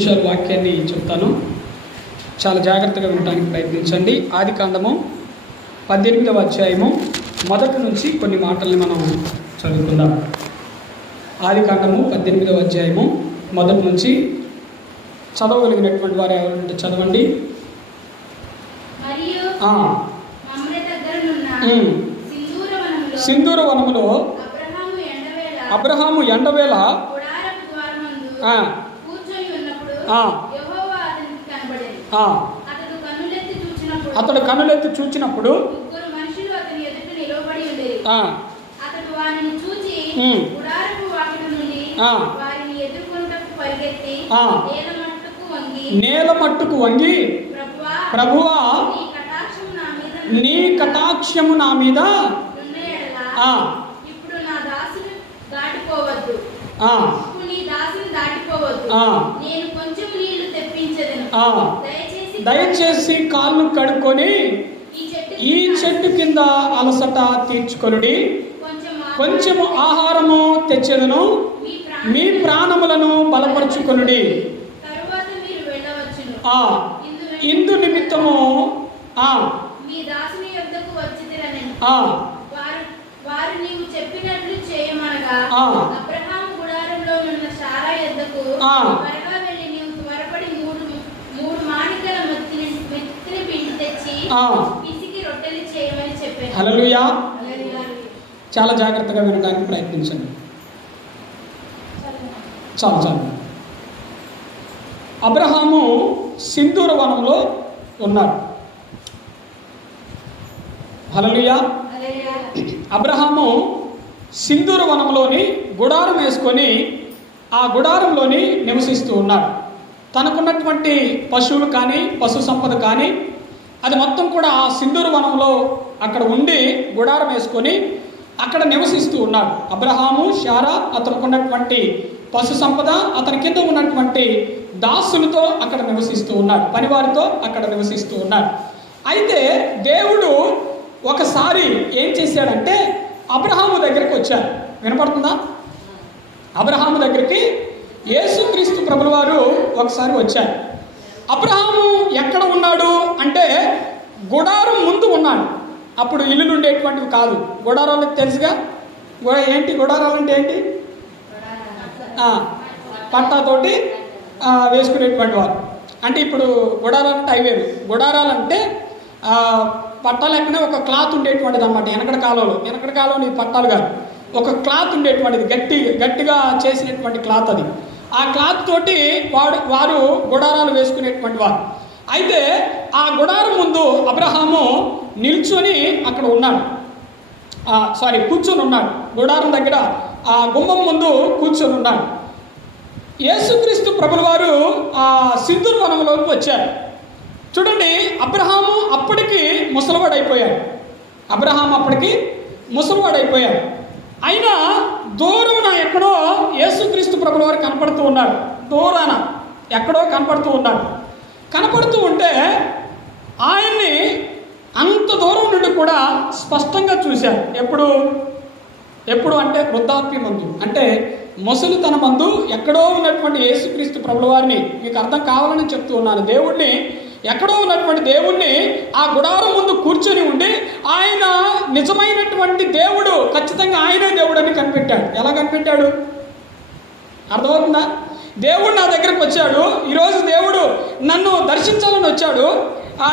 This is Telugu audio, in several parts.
విషయాల వాక్యాన్ని చెప్తాను, చాలా జాగ్రత్తగా వినడానికి ప్రయత్నించండి. ఆదికాండము 18వ అధ్యాయము మొదటి నుంచి కొన్ని మాటల్ని మనం చదువుకుందాం. ఆదికాండము 18వ అధ్యాయము మొదటి నుంచి చదవగలిగినటువంటి వారు ఎవరంటే చదవండి. సింధూర వనములో అబ్రహాము ఎండవేళ అతడు కన్నులెత్తి చూచినప్పుడు నేల మట్టుకు వంగి, ప్రభువా నీ కటాక్షము నా మీద దయచేసి కాళ్ళు కడుక్కొని ఈ చెట్టు కింద అలసట తీర్చుకొనుడి, కొంచెము ఆహారము తెచ్చేదను, మీ ప్రాణములను బలపరుచుకొనుడి. ఇందు నిమిత్తము హల్లెలూయా. చాలా జాగ్రత్తగా వినడానికి ప్రయత్నించండి. చాలు. అబ్రహాము సింధూర వనంలో ఉన్నాడు. హల్లెలూయా. అబ్రహాము సింధూర వనంలోని గుడారం వేసుకొని ఆ గుడారంలోని నివసిస్తూ ఉన్నాడు. తనకున్నటువంటి పశువులు కానీ పశు సంపద కానీ అది మొత్తం కూడా ఆ సింధూర వనంలో అక్కడ ఉండి గుడారం వేసుకొని అక్కడ నివసిస్తూ ఉన్నాడు. అబ్రహాము, శారా, అతనుకున్నటువంటి పశు సంపద, అతని కింద ఉన్నటువంటి దాసులతో అక్కడ నివసిస్తూ ఉన్నాడు, పనివారితో అక్కడ నివసిస్తూ ఉన్నాడు. అయితే దేవుడు ఒకసారి ఏం చేశాడంటే అబ్రహాము దగ్గరికి వచ్చారు. వినపడుతుందా? అబ్రహాము దగ్గరికి యేసుక్రీస్తు ప్రభుల వారు ఒకసారి వచ్చారు. అబ్రహాము ఎక్కడ ఉన్నాడు అంటే గుడారం ముందు ఉన్నాడు. అప్పుడు ఇల్లులు ఉండేటువంటివి కాదు. గుడారాలకు తెలుసుగా, ఏంటి గుడారాలు అంటే ఏంటి? పట్టాతోటి వేసుకునేటువంటి వారు. అంటే ఇప్పుడు గుడారాలు అంటే అవి వేరు. గుడారాలంటే పట్టాలు ఎక్కడనే ఒక క్లాత్ ఉండేటువంటిది అనమాట. వెనకటి కాలంలో ఈ పట్టాలు కాదు, ఒక క్లాత్ ఉండేటువంటిది, గట్టిగా చేసినటువంటి క్లాత్. అది ఆ క్లాత్ తోటి వారు గుడారాలు వేసుకునేటువంటి వారు. అయితే ఆ గుడారం ముందు అబ్రహాము నిల్చొని అక్కడ ఉన్నాడు, కూర్చొని ఉన్నాడు. గుడారం దగ్గర ఆ గుమ్మం ముందు కూర్చొని ఉన్నాడు. యేసుక్రీస్తు ప్రభుల వారు ఆ సింధూర వనంలోకి వచ్చారు. చూడండి, అబ్రహాము అప్పటికి ముసలివాడైపోయాడు. అయినా దూరాన ఎక్కడో యేసుక్రీస్తు ప్రభుల వారు కనపడుతూ ఉన్నాడు. దూరాన ఎక్కడో కనపడుతూ ఉంటే ఆయన్ని అంత దూరం నుండి కూడా స్పష్టంగా చూశారు. ఎప్పుడు అంటే వృద్ధాప్య మందు, అంటే ముసలితన మందు ఎక్కడో ఉన్నటువంటి యేసుక్రీస్తు ప్రభుల వారిని, మీకు అర్థం కావాలని చెప్తూ ఉన్నాను, దేవుణ్ణి, ఎక్కడో ఉన్నటువంటి దేవుణ్ణి ఆ గుడారం ముందు కూర్చొని ఉండి ఆయన నిజమైనటువంటి దేవుడు, ఖచ్చితంగా ఆయనే దేవుడు అని కనిపెట్టాడు. ఎలా కనిపెట్టాడు? అర్థమవుతుందా? దేవుడు నా దగ్గరకు వచ్చాడు, ఈరోజు దేవుడు నన్ను దర్శించాలని వచ్చాడు,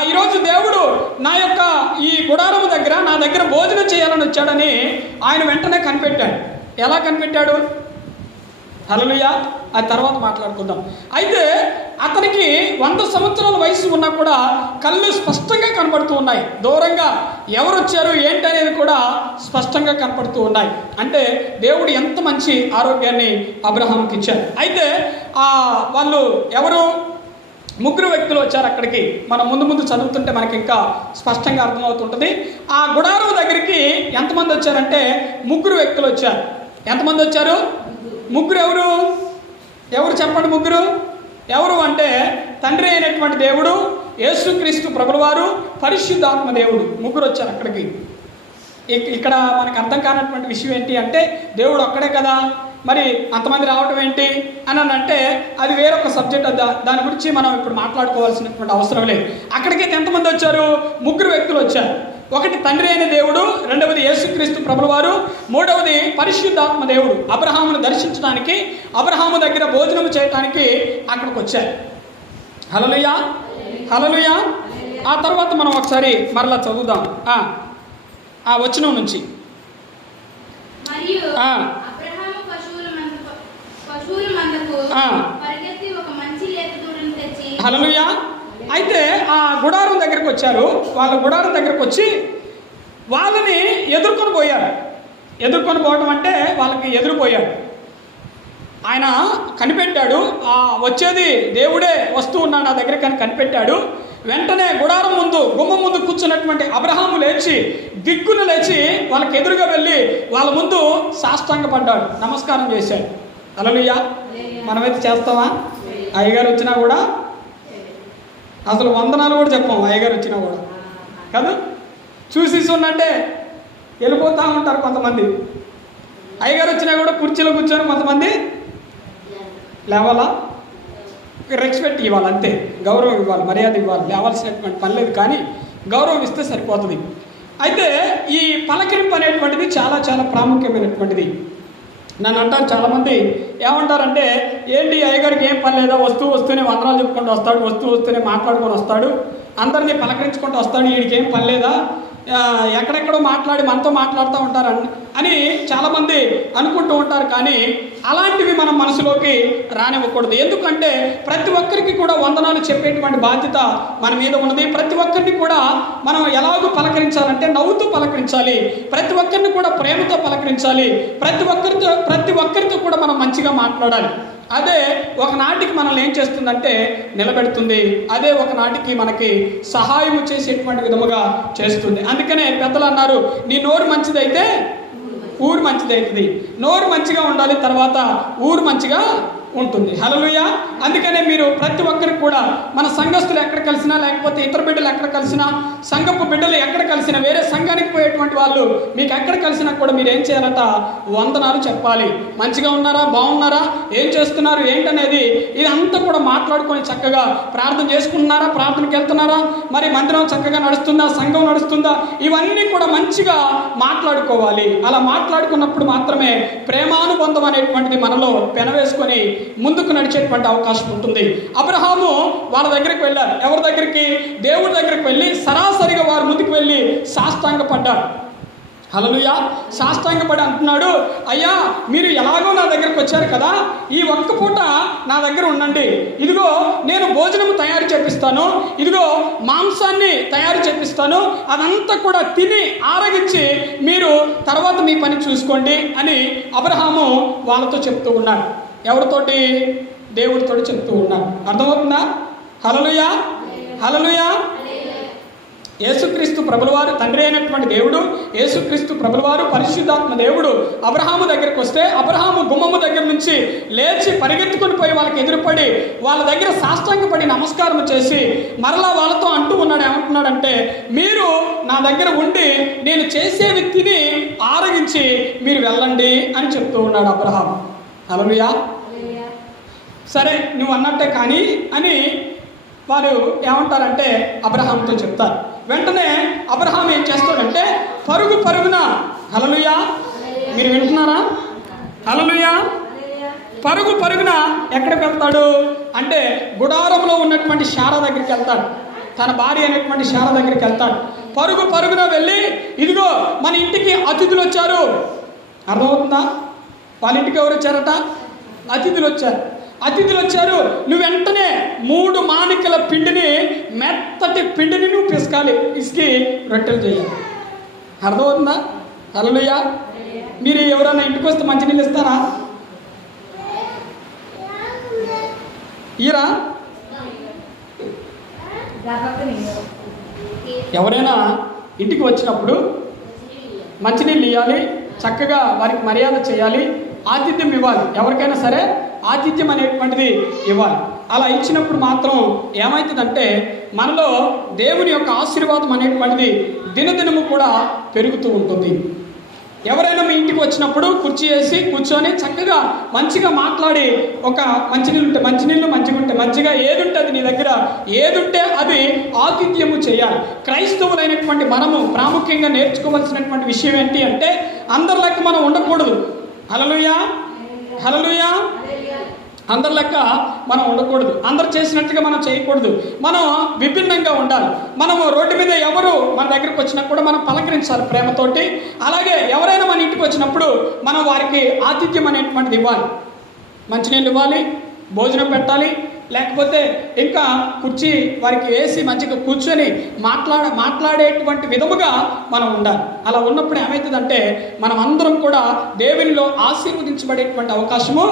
ఈరోజు దేవుడు నా యొక్క ఈ గుడారం దగ్గర నా దగ్గర భోజనం చేయాలని వచ్చాడని ఆయన వెంటనే కనిపెట్టాడు. ఎలా కనిపెట్టాడు? హల్లెలూయా. ఆ తర్వాత మాట్లాడుకుందాం. అయితే అతనికి 100 సంవత్సరాల వయసు ఉన్నా కూడా కళ్ళు స్పష్టంగా కనపడుతూ ఉన్నాయి. దూరంగా ఎవరు వచ్చారు ఏంటి అనేది కూడా స్పష్టంగా కనపడుతూ ఉన్నాయి. అంటే దేవుడు ఎంత మంచి ఆరోగ్యాన్ని అబ్రహాంకి ఇచ్చారు. అయితే వాళ్ళు ఎవరు? 3 వ్యక్తులు వచ్చారు అక్కడికి. మనం ముందు చదువుతుంటే మనకి ఇంకా స్పష్టంగా అర్థమవుతుంటుంది. ఆ గుడారం దగ్గరికి ఎంతమంది వచ్చారంటే 3 వ్యక్తులు వచ్చారు. ఎంతమంది వచ్చారు? 3. ఎవరు చెప్పండి? 3 ఎవరు అంటే తండ్రి అయినటువంటి దేవుడు, యేసుక్రీస్తు ప్రభుల వారు, పరిశుద్ధాత్మ దేవుడు. 3 వచ్చారు అక్కడికి. ఇక్కడ మనకు అర్థం కానటువంటి విషయం ఏంటి అంటే దేవుడు ఒక్కడే కదా, మరి అంతమంది రావటం ఏంటి అని అంటే అది వేరొక సబ్జెక్ట్. దాని గురించి మనం ఇప్పుడు మాట్లాడుకోవాల్సినటువంటి అవసరం లేదు. అక్కడికైతే ఎంతమంది వచ్చారు? 3 వ్యక్తులు వచ్చారు. ఒకటి తండ్రి అయిన దేవుడు, రెండవది యేసుక్రీస్తు ప్రభుల వారు, మూడవది పరిశుద్ధాత్మ దేవుడు. అబ్రహామును దర్శించడానికి, అబ్రహాము దగ్గర భోజనం చేయడానికి అక్కడికి వచ్చారు. హల్లెలూయా, హల్లెలూయా. ఆ తర్వాత మనం ఒకసారి మరలా చదువుదాం ఆ వచనం నుంచి. హల్లెలూయా. అయితే ఆ గుడారం దగ్గరికి వచ్చారు. వాళ్ళ గుడారం దగ్గరికి వచ్చి వాళ్ళని ఎదుర్కొని పోయారు. ఎదుర్కొని పోవడం అంటే వాళ్ళకి ఎదురుపోయాడు. ఆయన కనిపెట్టాడు, వచ్చేది దేవుడే వస్తూ ఉన్నాడు నా దగ్గర కానీ కనిపెట్టాడు. వెంటనే గుడారం ముందు, గుమ్మం ముందు కూర్చున్నటువంటి అబ్రహాము లేచి, దిక్కును లేచి వాళ్ళకి ఎదురుగా వెళ్ళి వాళ్ళ ముందు సాష్టాంగపడ్డాడు, నమస్కారం చేశాడు. హల్లెలూయా. మనమైతే చేస్తామా? అయ్యగారు వచ్చినా కూడా అసలు వందనాలు కూడా చెప్పాము, అయ్యగారు వచ్చినా కూడా కదా. చూసి ఉన్నట్టే వెళ్ళిపోతూ ఉంటారు కొంతమంది. అయ్యగారు వచ్చినా కూడా కుర్చీలో కూర్చొని కొంతమంది లేవాలా, రెస్పెక్ట్ ఇవ్వాలి, అంతే, గౌరవం ఇవ్వాలి, మర్యాద ఇవ్వాలి. లేవాల్సినటువంటి పని లేదు, కానీ గౌరవం ఇస్తే సరిపోతుంది. అయితే ఈ పలకరింపు అనేటువంటిది చాలా చాలా ప్రాముఖ్యమైనటువంటిది. నన్ను అంటారు చాలామంది, ఏమంటారంటే ఏంటి అయ్యగారికి ఏం పని లేదా, వస్తూనే వందనాలు చెప్పుకుంటూ వస్తాడు, వస్తూనే మాట్లాడుకొని వస్తాడు, అందరినీ పలకరించుకుంటూ వస్తాడు, వీడికి ఏం పని లేదా, ఎక్కడెక్కడో మాట్లాడి మనతో మాట్లాడుతూ ఉంటారు అని చాలామంది అనుకుంటూ ఉంటారు. కానీ అలాంటివి మనం మనసులోకి రానివ్వకూడదు. ఎందుకంటే ప్రతి ఒక్కరికి కూడా వందనాలు చెప్పేటువంటి బాధ్యత మన మీద ఉన్నది. ప్రతి ఒక్కరిని కూడా మనం ఎలాగో పలకరించాలంటే నవ్వుతూ పలకరించాలి. ప్రతి ఒక్కరిని కూడా ప్రేమతో పలకరించాలి. ప్రతి ఒక్కరితో కూడా మనం మంచిగా మాట్లాడాలి. అదే ఒకనాటికి మనల్ని ఏం చేస్తుందంటే నిలబెడుతుంది. అదే ఒకనాటికి మనకి సహాయం చేసేటువంటి విధముగా చేస్తుంది. అందుకనే పెద్దలు అన్నారు, నీ నోరు మంచిదైతే ఊరు మంచిదవుతుంది. నోరు మంచిగా ఉండాలి, తర్వాత ఊరు మంచిగా ఉంటుంది. హల్లెలూయా. అందుకనే మీరు ప్రతి ఒక్కరికి కూడా, మన సంఘస్థులు ఎక్కడ కలిసినా, లేకపోతే ఇతర బిడ్డలు ఎక్కడ కలిసినా, సంఘపు బిడ్డలు ఎక్కడ కలిసినా, వేరే సంఘానికి పోయేటువంటి వాళ్ళు మీకు ఎక్కడ కలిసినా కూడా మీరు ఏం చేయాలట, వందనాలు చెప్పాలి. మంచిగా ఉన్నారా, బాగున్నారా, ఏం చేస్తున్నారు, ఏంటనేది ఇదంతా కూడా మాట్లాడుకొని చక్కగా ప్రార్థన చేసుకుంటున్నారా, ప్రార్థనకి వెళ్తున్నారా, మరి మందిరం చక్కగా నడుస్తుందా, సంఘం నడుస్తుందా, ఇవన్నీ కూడా మంచిగా మాట్లాడుకోవాలి. అలా మాట్లాడుకున్నప్పుడు మాత్రమే ప్రేమానుబంధం అనేటువంటిది మనలో పెనవేసుకొని ముందుకు నడిచేటువంటి అవకాశం ఉంటుంది. అబ్రహాము వాళ్ళ దగ్గరికి వెళ్ళారు. ఎవరి దగ్గరికి? దేవుడి దగ్గరికి వెళ్ళి సరాసరిగా వారి ముందుకు వెళ్ళి సాష్టాంగపడ్డాడు. హల్లెలూయా. సాష్టాంగపడి అంటున్నాడు, అయ్యా మీరు ఎలాగో నా దగ్గరకు వచ్చారు కదా, ఈ ఒక్క పూట నా దగ్గర ఉండండి. ఇదిగో నేను భోజనం తయారు చేపిస్తాను, ఇదిగో మాంసాన్ని తయారు చేపిస్తాను, అదంతా కూడా తిని ఆరగించి మీరు తర్వాత మీ పని చూసుకోండి అని అబ్రహాము వాళ్ళతో చెప్తూ ఉన్నాడు. ఎవరితోటి? దేవుడితో చెప్తూ ఉన్నాడు. అర్థమవుతుందా? హల్లెలూయా, హల్లెలూయా. యేసుక్రీస్తు ప్రభులవారు తండ్రి అయినటువంటి దేవుడు, యేసుక్రీస్తు ప్రభులవారు పరిశుద్ధాత్మ దేవుడు అబ్రహాము దగ్గరికి వస్తే, అబ్రహాము గుమ్మము దగ్గర నుంచి లేచి పరిగెత్తుకుని పోయి వాళ్ళకి ఎదురుపడి వాళ్ళ దగ్గర సాష్టాంగపడి నమస్కారం చేసి మరలా వాళ్ళతో అంటూ ఉన్నాడు. ఏమంటున్నాడంటే, మీరు నా దగ్గర ఉండి నేను చేసేవి తిని ఆరగించి మీరు వెళ్ళండి అని చెప్తూ ఉన్నాడు అబ్రహాము. హల్లెలూయా. సరే నువ్వు అన్నట్టే కానీ అని వారు ఏమంటారంటే అబ్రహాంతో చెప్తారు. వెంటనే అబ్రహాం ఏం చేస్తాడంటే పరుగున, హల్లెలూయా, మీరు వింటున్నారా? హల్లెలూయా. పరుగున ఎక్కడికి వెళ్తాడు అంటే గుడారంలో ఉన్నటువంటి శారా దగ్గరికి వెళ్తాడు. తన భార్య అయినటువంటి శారా దగ్గరికి వెళ్తాడు. పరుగున వెళ్ళి, ఇదిగో మన ఇంటికి అతిథులు వచ్చారు. అర్థమవుతుందా? వాళ్ళ ఇంటికి ఎవరు వచ్చారట? అతిథులు వచ్చారు. నువ్వు వెంటనే 3 మానికల పిండిని, మెత్తటి పిండిని నువ్వు పిసికి రొట్టెలు చేయాలి. అర్థమవుతుందా? హల్లెలూయా. మీరు ఎవరైనా ఇంటికి వస్తే మంచినీళ్ళు ఇస్తారా? ఈరా? ఎవరైనా ఇంటికి వచ్చినప్పుడు మంచినీళ్ళు ఇవ్వాలి, చక్కగా వారికి మర్యాద చేయాలి, ఆతిథ్యం ఇవ్వాలి. ఎవరికైనా సరే ఆతిథ్యం అనేటువంటిది ఇవ్వాలి. అలా ఇచ్చినప్పుడు మాత్రం ఏమవుతుందంటే మనలో దేవుని యొక్క ఆశీర్వాదం అనేటువంటిది దినదినము కూడా పెరుగుతూ ఉంటుంది. ఎవరైనా మీ ఇంటికి వచ్చినప్పుడు కుర్చీ వేసి కూర్చొని చక్కగా మంచిగా మాట్లాడి, ఒక మంచినీళ్ళు ఉంటే మంచినీళ్ళు, మంచిగా ఉంటే మంచిగా, ఏది ఉంటే అది నీ దగ్గర ఏది ఉంటే అది ఆతిథ్యము చేయాలి. క్రైస్తవులైనటువంటి మనము ప్రాముఖ్యంగా నేర్చుకోవాల్సినటువంటి విషయం ఏంటి అంటే, అందరి లెక్క మనం ఉండకూడదు. హల్లెలూయా, హల్లెలూయా. అందరి లెక్క మనం ఉండకూడదు, అందరు చేసినట్టుగా మనం చేయకూడదు, మనం విభిన్నంగా ఉండాలి. మనము రోడ్డు మీద ఎవరు మన దగ్గరికి వచ్చినా కూడా మనం పలకరించాలి ప్రేమతోటి. అలాగే ఎవరైనా మన ఇంటికి వచ్చినప్పుడు మనం వారికి ఆతిథ్యం అనేటువంటిది ఇవ్వాలి. మంచినీళ్ళు ఇవ్వాలి, భోజనం పెట్టాలి, లేకపోతే ఇంకా కుర్చీ వారికి వేసి మంచిగా కూర్చొని మాట్లాడేటువంటి విధముగా మనం ఉండాలి. అలా ఉన్నప్పుడు ఏమవుతుందంటే మనం అందరం కూడా దేవునిలో ఆశీర్వదించబడేటువంటి అవకాశము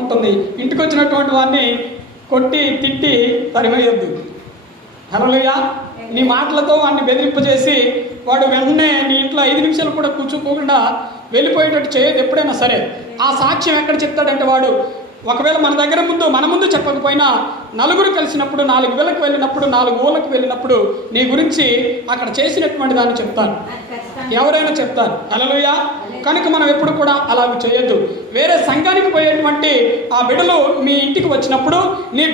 ఉంటుంది. ఇంటికి వచ్చినటువంటి వారిని కొట్టి తిట్టి తరివేయొద్దు. హల్లెలూయా. నీ మాటలతో వాడిని బెదిరింపజేసి వాడు వెంటనే నీ ఇంట్లో 5 నిమిషాలు కూడా కూర్చోకుండా వెళ్ళిపోయేటట్టు చేయదు ఎప్పుడైనా సరే. ఆ సాక్ష్యం ఎక్కడ చెప్తాడంటే, వాడు ఒకవేళ మన ముందు చెప్పకపోయినా నలుగురు కలిసినప్పుడు, 4 వేలకు వెళ్ళినప్పుడు, 4 ఊళ్ళకు వెళ్ళినప్పుడు నీ గురించి అక్కడ చేసినటువంటి దాన్ని చెప్తాను, ఎవరైనా చెప్తారు. హల్లెలూయా. కనుక మనం ఎప్పుడు కూడా అలా చేయొద్దు. వేరే సంఘానికి పోయేటువంటి ఆ బిడ్డలు మీ ఇంటికి వచ్చినప్పుడు నీ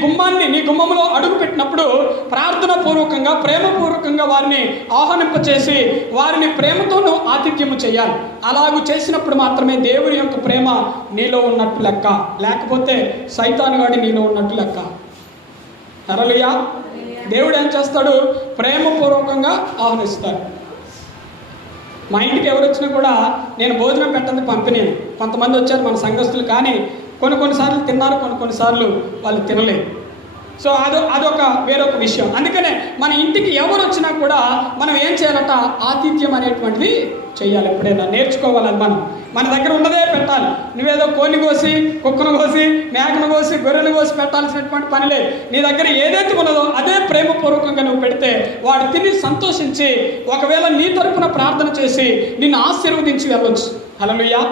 గుమ్మంలో అడుగు పెట్టినప్పుడు ప్రార్థన పూర్వకంగా, ప్రేమపూర్వకంగా వారిని ఆహ్వానింపచేసి వారిని ప్రేమతోనూ ఆతిథ్యము చేయాలి. అలాగూ చేసినప్పుడు మాత్రమే దేవుని యొక్క ప్రేమ నీలో ఉన్నట్టు లెక్క, లేకపోతే సైతానుగాడి నీలో ఉన్నట్టు లెక్క. హల్లెలూయా. దేవుడు ఏం చేస్తాడు? ప్రేమపూర్వకంగా ఆహ్వానిస్తాడు. మా ఇంటికి ఎవరు వచ్చినా కూడా నేను భోజనం పెట్టండి పంపిణీను. కొంతమంది వచ్చారు మన సంఘస్థులు, కానీ కొన్నిసార్లు తిన్నారు, కొన్నిసార్లు వాళ్ళు తినలేదు. సో అదొక వేరొక విషయం. అందుకనే మన ఇంటికి ఎవరు వచ్చినా కూడా మనం ఏం చేయాలట? ఆతిథ్యం అనేటువంటిది చేయాలి. ఎప్పుడైనా నేర్చుకోవాలి. మన దగ్గర ఉన్నదే పెట్టాలి. నువ్వేదో కోడిని కోసి, కుక్కను కోసి, మేకను కోసి, గొర్రెను కోసి పెట్టాల్సినటువంటి పని లేదు. నీ దగ్గర ఏదైతే ఉన్నదో అదే ప్రేమపూర్వకంగా నువ్వు పెడితే వాడు తిని సంతోషించి ఒకవేళ నీ తరపున ప్రార్థన చేసి నిన్ను ఆశీర్వదించి వెళ్ళొచ్చు. హల్లెలూయా.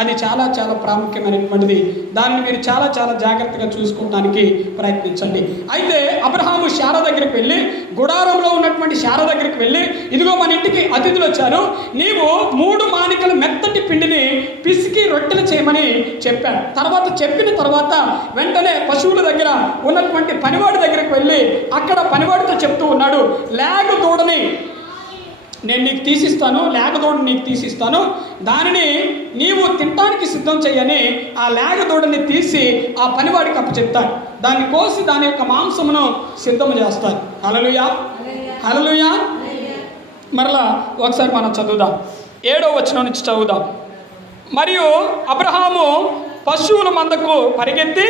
అది చాలా చాలా ప్రాముఖ్యమైనటువంటిది. దాన్ని మీరు చాలా చాలా జాగ్రత్తగా చూసుకోవడానికి ప్రయత్నించండి. అయితే అబ్రహాము శారా దగ్గరికి వెళ్ళి, గుడారంలో ఉన్నటువంటి శారా దగ్గరికి వెళ్ళి, ఇదిగో మన ఇంటికి అతిథులు వచ్చారు, నీవు 3 మానికల మెత్తటి పిండిని పిసికి రొట్టెలు చేయమని చెప్పాడు. చెప్పిన తర్వాత వెంటనే పశువుల దగ్గర ఉన్నటువంటి పనివాడి దగ్గరికి వెళ్ళి అక్కడ పనివాడితో చెప్తూ ఉన్నాడు, లేగ దూడని నేను నీకు తీసిస్తాను, లేగదూడని నీకు తీసిస్తాను, దానిని నీవు తినడానికి సిద్ధం చేయని ఆ లేగదూడని తీసి ఆ పనివాడికి అప్పచెప్తాడు. దాన్ని కోసి దాని యొక్క మాంసమును సిద్ధం చేస్తారు. హల్లెలూయా, హల్లెలూయా. మరలా ఒకసారి మనం చదువుదాం, 7వ వచనం నుంచి చదువుదాం. మరియు అబ్రహాము పశువుల మందకు పరిగెత్తి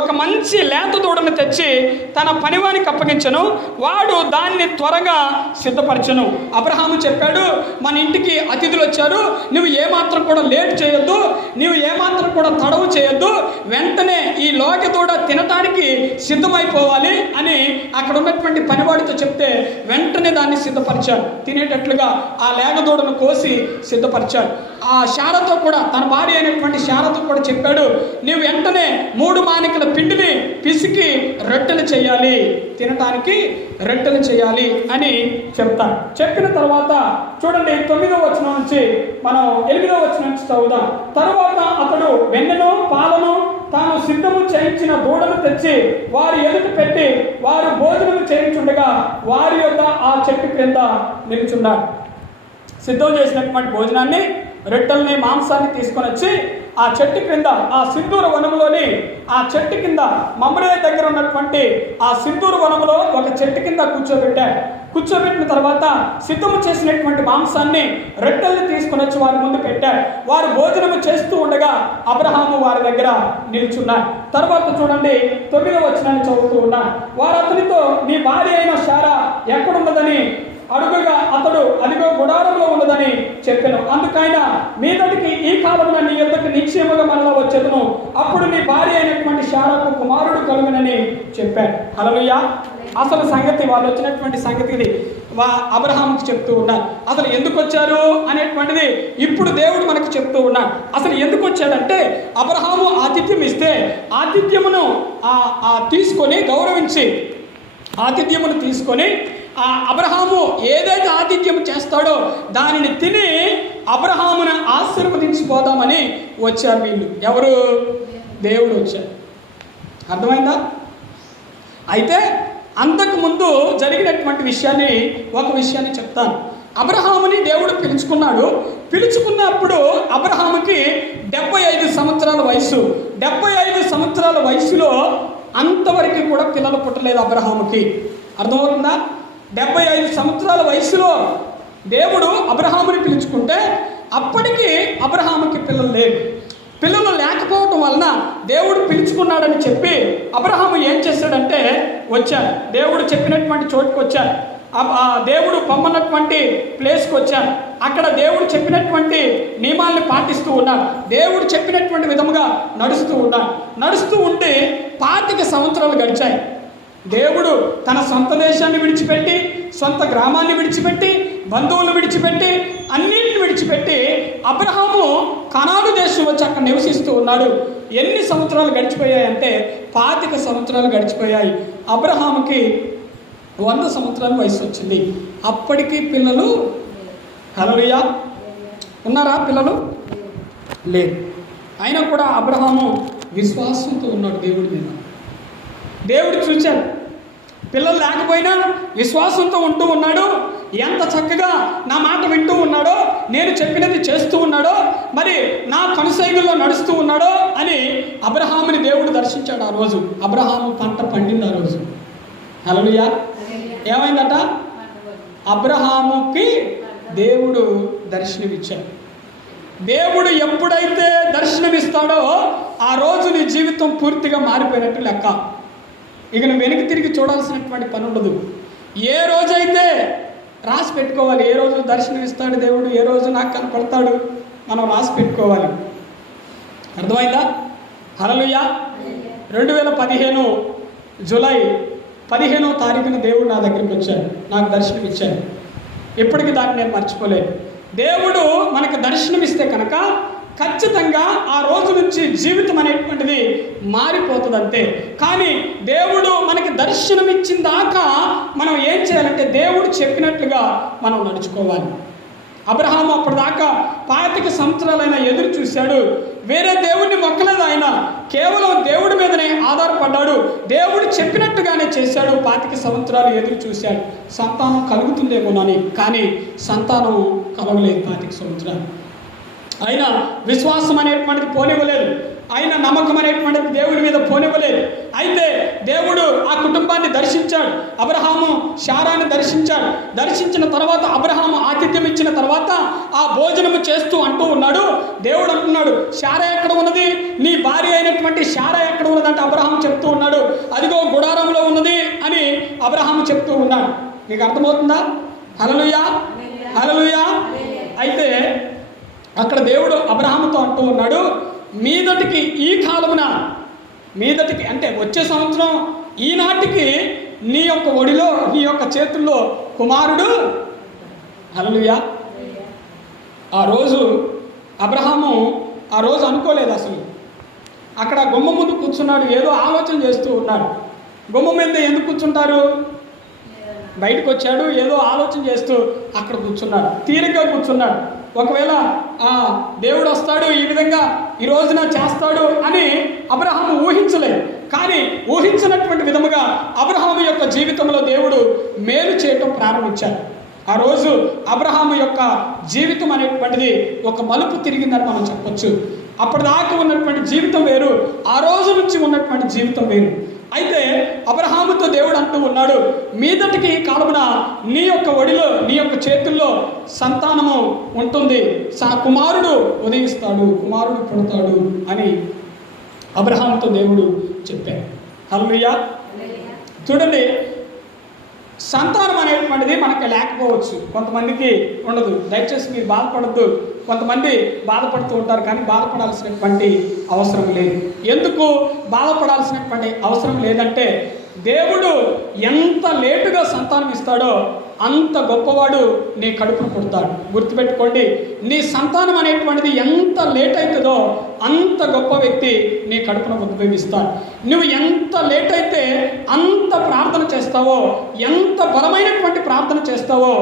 ఒక మంచి లేత దూడను తెచ్చి తన పనివానికి అప్పగించను, వాడు దాన్ని త్వరగా సిద్ధపరచను. అబ్రహాము చెప్పాడు, మన ఇంటికి అతిథులు వచ్చారు, నువ్వు ఏమాత్రం కూడా లేట్ చేయొద్దు, నువ్వు ఏమాత్రం కూడా తడవు చేయొద్దు, వెంటనే ఈ లోక దూడ తినటానికి సిద్ధమైపోవాలి అని అక్కడ ఉన్నటువంటి పనివాడితో చెప్తే వెంటనే దాన్ని సిద్ధపరిచాడు. తినేటట్లుగా ఆ లేగ దూడను కోసి సిద్ధపరిచాడు. ఆ శారతో కూడా, తన భార్య అయినటువంటి శారతో కూడా చెప్పాడు, నీవు వెంటనే 3 మానికల పిండిని పిసికి రొట్టెలు చేయాలి, తినటానికి రొట్టెలు చేయాలి అని చెప్తాడు. చెప్పిన తర్వాత చూడండి, 9వ వచనం నుంచి మనం 8వ వచనం నుంచి చదువుదాం. తరువాత అతడు వెన్నెను పాలను తాను సిద్ధము చేయించిన దూడను తెచ్చి వారి ఎదుట పెట్టి వారు భోజనము చేయించుండగా వారి యొద్ద ఆ చెట్టు క్రింద నిలుచున్నాడు. సిద్ధం చేసినటువంటి భోజనాన్ని, రొట్టెల్ని, మాంసాన్ని తీసుకొని వచ్చి ఆ చెట్టు క్రింద, ఆ సింధూర వనములోని ఆ చెట్టు కింద, మమ్రే దగ్గర ఉన్నటువంటి ఆ సింధూర వనములో ఒక చెట్టు కింద కూర్చోబెట్టాడు. కూర్చోబెట్టిన తర్వాత సిద్ధము చేసినటువంటి మాంసాన్ని, రొట్టెల్ని తీసుకొని వచ్చి వారి ముందు పెట్టాడు. వారు భోజనము చేస్తూ ఉండగా అబ్రహాము వారి దగ్గర నిల్చున్నాడు. తర్వాత చూడండి, 9వ వచనాన్ని చదువుతూ ఉన్నాడు. వారు అతనితో, నీ భార్య అయిన శారా ఎక్కడున్నదని అడుగగా అతడు, అదిగో గుడారంలో ఉన్నదని చెప్పాను. అందుకైన మీదటికి ఈ కాలంలో నీ యొద్దకు నిశ్చయముగా మనలో వచ్చేదను, అప్పుడు నీ భార్య అయినటువంటి శారాకు కుమారుడు కలుగునని చెప్పాడు. హల్లెలూయా. అసలు సంగతి, వాళ్ళు వచ్చినటువంటి సంగతి ఇది అబ్రహాముకి చెప్తూ ఉన్నాడు. అసలు ఎందుకు వచ్చారు అనేటువంటిది ఇప్పుడు దేవుడు మనకు చెప్తూ ఉన్నాడు. అసలు ఎందుకు వచ్చాడంటే, అబ్రహాము ఆతిథ్యం ఇస్తే ఆతిథ్యమును తీసుకొని గౌరవించి, ఆతిథ్యమును తీసుకొని అబ్రహాము ఏదైతే ఆతిథ్యం చేస్తాడో దానిని తిని అబ్రహామును ఆశీర్వదించిపోదామని వచ్చారు వీళ్ళు. ఎవరు? దేవుడు వచ్చారు. అర్థమైందా? అయితే అంతకుముందు జరిగినటువంటి ఒక విషయాన్ని చెప్తాను. అబ్రహాముని దేవుడు పిలుచుకున్నాడు. పిలుచుకున్నప్పుడు అబ్రహాముకి 75 సంవత్సరాల వయసు. 75 సంవత్సరాల వయసులో అంతవరకు కూడా పిల్లలు పుట్టలేదు అబ్రహాముకి. అర్థమవుతుందా? 75 సంవత్సరాల వయసులో దేవుడు అబ్రహాముని పిలుచుకుంటే అప్పటికి అబ్రహాముకి పిల్లలు లేరు. పిల్లలు లేకపోవటం వలన దేవుడు పిలుచుకున్నాడని చెప్పి అబ్రహాము ఏం చేశాడంటే వచ్చాడు. దేవుడు చెప్పినటువంటి చోటుకు వచ్చాడు. దేవుడు పొమ్మన్నటువంటి ప్లేస్కి వచ్చాడు. అక్కడ దేవుడు చెప్పినటువంటి నియమాలను పాటిస్తూ ఉన్నాడు. దేవుడు చెప్పినటువంటి విధముగా నడుస్తూ ఉన్నాడు. నడుస్తూ ఉంటే 25 సంవత్సరాలు గడిచాయి. దేవుడు తన సొంత దేశాన్ని విడిచిపెట్టి, సొంత గ్రామాన్ని విడిచిపెట్టి, బంధువులు విడిచిపెట్టి, అన్నింటిని విడిచిపెట్టి అబ్రహాము కనాను దేశం వచ్చి అక్కడ నివసిస్తూ ఉన్నాడు. ఎన్ని సంవత్సరాలు గడిచిపోయాయంటే 25 సంవత్సరాలు గడిచిపోయాయి. అబ్రహాముకి 100 సంవత్సరాల వయసు వచ్చింది. అప్పటికి పిల్లలు హల్లెలూయా ఉన్నారా? పిల్లలు లేదు. అయినా కూడా అబ్రహాము విశ్వాసంతో ఉన్నాడు దేవుడి మీద. దేవుడు చూశాడు, పిల్లలు లేకపోయినా విశ్వాసంతో ఉంటూ ఉన్నాడు. ఎంత చక్కగా నా మాట వింటూ ఉన్నాడో, నేను చెప్పినది చేస్తూ ఉన్నాడో, మరి నా కనుసైగుల్లో నడుస్తూ ఉన్నాడో అని అబ్రహాముని దేవుడు దర్శించాడు. ఆ రోజు అబ్రహాము పంట పండింది. ఆ రోజు హల్లెలూయా. ఏమైందట? అబ్రహాముకి దేవుడు దర్శనమిచ్చాడు. దేవుడు ఎప్పుడైతే దర్శనమిస్తాడో ఆ రోజు నీ జీవితం పూర్తిగా మారిపోయినట్టు లెక్క. ఇక నువ్వు వెనక్కి తిరిగి చూడాల్సినటువంటి పని ఉండదు. ఏ రోజైతే రాసి పెట్టుకోవాలి, ఏ రోజు దర్శనం ఇస్తాడు దేవుడు, ఏ రోజు నాకు కనపడతాడు, మనం రాసి పెట్టుకోవాలి. అర్థమైందా? హల్లెలూయా. 2015 జూలై 15వ తారీఖున దేవుడు నా దగ్గరికి వచ్చాడు, నాకు దర్శనం ఇచ్చాడు. ఇప్పటికీ దాన్ని నేను మర్చిపోలేదు. దేవుడు మనకు దర్శనమిస్తే కనుక ఖచ్చితంగా ఆ రోజు నుంచి జీవితం అనేటువంటిది మారిపోతుంది అంతే. కానీ దేవుడు మనకి దర్శనమిచ్చిన దాకా మనం ఏం చేయాలంటే దేవుడు చెప్పినట్లుగా మనం నడుచుకోవాలి. అబ్రహాము అప్పటిదాకా 25 సంవత్సరాలైనా ఎదురు చూశాడు. వేరే దేవుడిని మొక్కలేదు. ఆయన కేవలం దేవుడి మీదనే ఆధారపడ్డాడు. దేవుడు చెప్పినట్టుగానే చేశాడు. 25 సంవత్సరాలు ఎదురు చూశాడు సంతానం కలుగుతుందేమోనని. కానీ సంతానం కలగలేదు 25 సంవత్సరాలు. ఆయన విశ్వాసం అనేటువంటిది పోనివ్వలేదు. ఆయన నమ్మకం అనేటువంటిది దేవుడి మీద పోనివ్వలేదు. అయితే దేవుడు ఆ కుటుంబాన్ని దర్శించాడు. అబ్రహాము శారాన్ని దర్శించాడు. దర్శించిన తర్వాత అబ్రహాము ఆతిథ్యం ఇచ్చిన తర్వాత ఆ భోజనము చేస్తూ అంటూ ఉన్నాడు. దేవుడు అంటున్నాడు, శారా ఎక్కడ ఉన్నది? నీ భార్య అయినటువంటి శారా ఎక్కడ ఉన్నదంటే అబ్రహాము చెప్తూ ఉన్నాడు, అదిగో గుడారంలో ఉన్నది అని అబ్రహాము చెప్తూ ఉన్నాడు. మీకు అర్థమవుతుందా? హల్లెలూయా, హల్లెలూయా. అయితే అక్కడ దేవుడు అబ్రహాముతో అంటూ ఉన్నాడు, మీదటికి ఈ కాలమున, మీదటికి అంటే వచ్చే సంవత్సరం ఈనాటికి నీ యొక్క ఒడిలో, నీ యొక్క చేతుల్లో కుమారుడు. హల్లెలూయా. ఆ రోజు అబ్రహాము ఆ రోజు అనుకోలేదు అసలు. అక్కడ గుమ్మ ముందు కూర్చున్నాడు, ఏదో ఆలోచన చేస్తూ ఉన్నాడు. గుమ్మ మీద ఎందుకు కూర్చుంటారు? బయటకు వచ్చాడు, ఏదో ఆలోచన చేస్తూ అక్కడ కూర్చున్నాడు, తీరిగ్గా కూర్చున్నాడు. ఒకవేళ దేవుడు వస్తాడు, ఈ విధంగా ఈ రోజున చేస్తాడు అని అబ్రహాము ఊహించలేదు. కానీ ఊహించినటువంటి విధముగా అబ్రహాము యొక్క జీవితంలో దేవుడు మేలు చేయటం ప్రారంభించాడు. ఆ రోజు అబ్రహాము యొక్క జీవితం అనేటువంటిది ఒక మలుపు తిరిగిందని మనం చెప్పొచ్చు. అప్పటిదాకా ఉన్నటువంటి జీవితం వేరు, ఆ రోజు నుంచి ఉన్నటువంటి జీవితం వేరు. అయితే అబ్రహాముతో దేవుడు అంటూ ఉన్నాడు, మీదటికి ఈ కాలమున నీ యొక్క ఒడిలో, నీ యొక్క చేతుల్లో సంతానము ఉంటుంది, కుమారుడు ఉదయిస్తాడు, కుమారుడు పుడతాడు అని అబ్రహాముతో దేవుడు చెప్పాడు. హల్లెలూయా. చూడండి, సంతానం అనేటువంటిది మనకి లేకపోవచ్చు, కొంతమందికి ఉండదు. దయచేసి మీరు బాధపడద్దు. కొంతమంది బాధపడుతూ ఉంటారు, కానీ బాధపడాల్సినటువంటి అవసరం లేదు. ఎందుకు బాధపడాల్సినటువంటి అవసరం లేదంటే దేవుడు ఎంత లేటుగా సంతానం ఇస్తాడో అంత గొప్పవాడు నీ కడుపును పుడతాడు. గుర్తుపెట్టుకోండి, నీ సంతానం అనేటువంటిది ఎంత లేట్ అవుతుందో అంత గొప్ప వ్యక్తి నీ కడుపును ఉద్భవిస్తాడు. నువ్వు ఎంత లేట్ అయితే అంత ప్రార్థన చేస్తావో, ఎంత బలమైనటువంటి ప్రార్థన చేస్తావో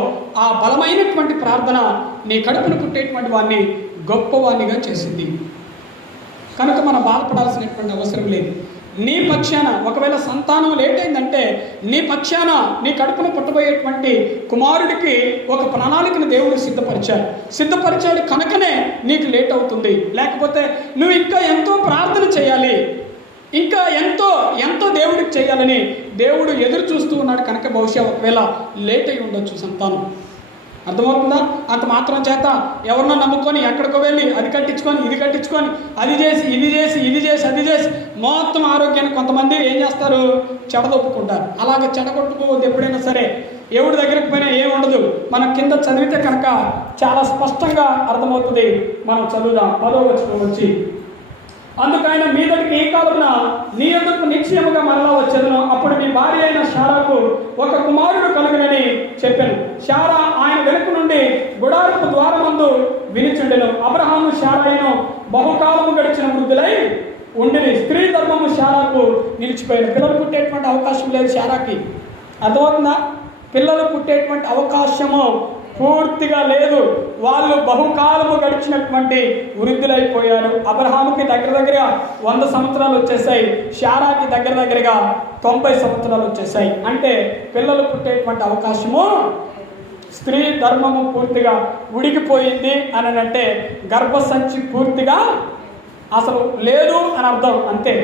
ఆ బలమైనటువంటి ప్రార్థన నీ కడుపును పుట్టేటువంటి వాడిని గొప్పవాడినిగా చేసింది. కనుక మనం బాధపడాల్సినటువంటి అవసరం లేదు. నీ పక్షాన ఒకవేళ సంతానం లేట్ అయిందంటే నీ పక్షాన నీ కడుపును పుట్టబోయేటువంటి కుమారుడికి ఒక ప్రణాళికను దేవుడు సిద్ధపరిచాడు కనుకనే నీకు లేట్ అవుతుంది. లేకపోతే నువ్వు ఇంకా ఎంతో ప్రార్థన చేయాలి, ఇంకా ఎంతో దేవుడికి చేయాలని దేవుడు ఎదురు చూస్తూ ఉన్నాడు కనుక బహుశా ఒకవేళ లేట్ అయి ఉండొచ్చు సంతానం. అర్థమవుతుందా? అంత మాత్రం చేత ఎవరినో నమ్ముకొని ఎక్కడికో వెళ్ళి అది కట్టించుకొని ఇది కట్టించుకొని అది చేసి ఇది చేసి మొత్తం ఆరోగ్యాన్ని కొంతమంది ఏం చేస్తారు, చెడదొప్పుకుంటారు. అలాగే చెడగొట్టుకోవద్దు ఎప్పుడైనా సరే. ఎవడి దగ్గరికి పోయినా ఏమి ఉండదు. మనం కింద చదివితే కనుక చాలా స్పష్టంగా అర్థమవుతుంది. మనం చదువుదాం 10వ వచనం వచ్చి, అందుకైన మీదటికి ఈ కాలమున నీ యొద్దకు నిశ్చయముగా మరలా వచ్చేదను. అప్పుడు మీ భార్య అయిన శారాకు ఒక కుమారుడు కలుగునని చెప్పాను. శారా ఆయన వెనుక నుండి గుడారపు ద్వారమందు వినిచుండెను. అబ్రహాము శారాయిను బహుకాలము గడిచిన వృద్ధులై ఉండిని. స్త్రీ ధర్మము శారాకు నిలిచిపోయింది. పిల్లలు పుట్టేటువంటి అవకాశం లేదు శారాకి. అర్థమవుతుందా? పిల్లలు పుట్టేటువంటి అవకాశము పూర్తిగా లేదు. వాళ్ళు బహుకాలము గడిచినటువంటి వృద్ధులైపోయారు. అబ్రహాముకి దగ్గరగా 100 సంవత్సరాలు వచ్చేసాయి, శారాకి దగ్గరగా 90 సంవత్సరాలు వచ్చేసాయి. అంటే పిల్లలు పుట్టేటువంటి అవకాశము, స్త్రీ ధర్మము పూర్తిగా ఉడికిపోయింది అని అంటే గర్భసంచి పూర్తిగా అసలు లేదు అని అర్థం. అంతే.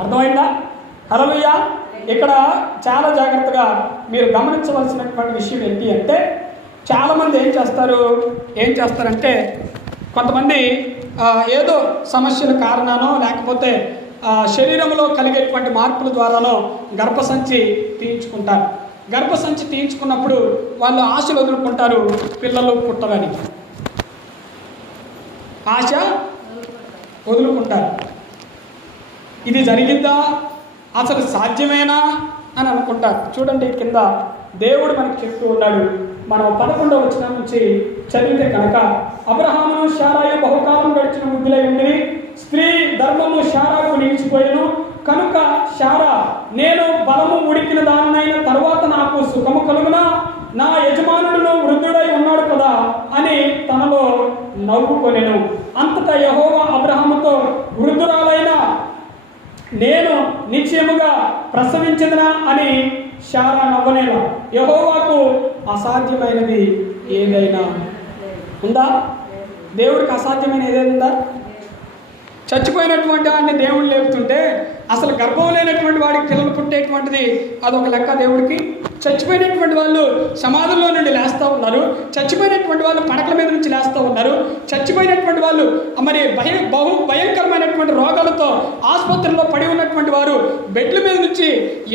అర్థమైందా? హల్లెలూయా. ఇక్కడ చాలా జాగ్రత్తగా మీరు గమనించవలసినటువంటి విషయం ఏంటి అంటే, చాలామంది ఏం చేస్తారంటే కొంతమంది ఏదో సమస్యల కారణానో లేకపోతే శరీరంలో కలిగేటువంటి మార్పుల ద్వారానో గర్భసంచి తీయించుకుంటారు. గర్భసంచి తీయించుకున్నప్పుడు వాళ్ళు ఆశలు వదులుకుంటారు, పిల్లలు పుట్టరని ఆశ వదులుకుంటారు. ఇది జరిగిందా, అసలు సాధ్యమేనా అని అనుకుంటారు. చూడండి, కింద దేవుడు మనకి చెప్తూ ఉన్నాడు. మనం 11వ వచనం నుంచి చదివితే కనుక, అబ్రహామును శారాయు బహుకాలం గడిచిన వృద్ధులై ఉండి స్త్రీ ధర్మము శారాకు నిలిచిపోయాను కనుక శారా, నేను బలము ఉడికిన దానినైన తరువాత నాకు సుఖము కలుగునా, నా యజమానుడును వృద్ధుడై ఉన్నాడు కదా అని తనలో నవ్వుకొనెను. అంతటా యెహోవా అబ్రహాముతో, వృద్ధురాలైన నేను నిశ్చయముగా ప్రసవించదనా అని శారా నవ్వనేలా. యెహోవాకు అసాధ్యమైనది ఏదైనా ఉందా? దేవుడికి అసాధ్యమైన ఏదైనా ఉందా? చచ్చిపోయినటువంటి వాడిని దేవుడు లేపుతుంటే అసలు గర్భం లేనటువంటి వాడికి పిల్లలు పుట్టేటువంటిది అదొక లెక్క దేవుడికి. చచ్చిపోయినటువంటి వాళ్ళు సమాధుల్లో నుండి లేస్తూ ఉన్నారు, చచ్చిపోయినటువంటి వాళ్ళు పడకల మీద నుంచి లేస్తూ ఉన్నారు, చచ్చిపోయినటువంటి వాళ్ళు మరి భయంకరమైనటువంటి రోగాలతో ఆసుపత్రుల్లో పడి ఉన్నటువంటి వారు బెడ్ల మీద నుంచి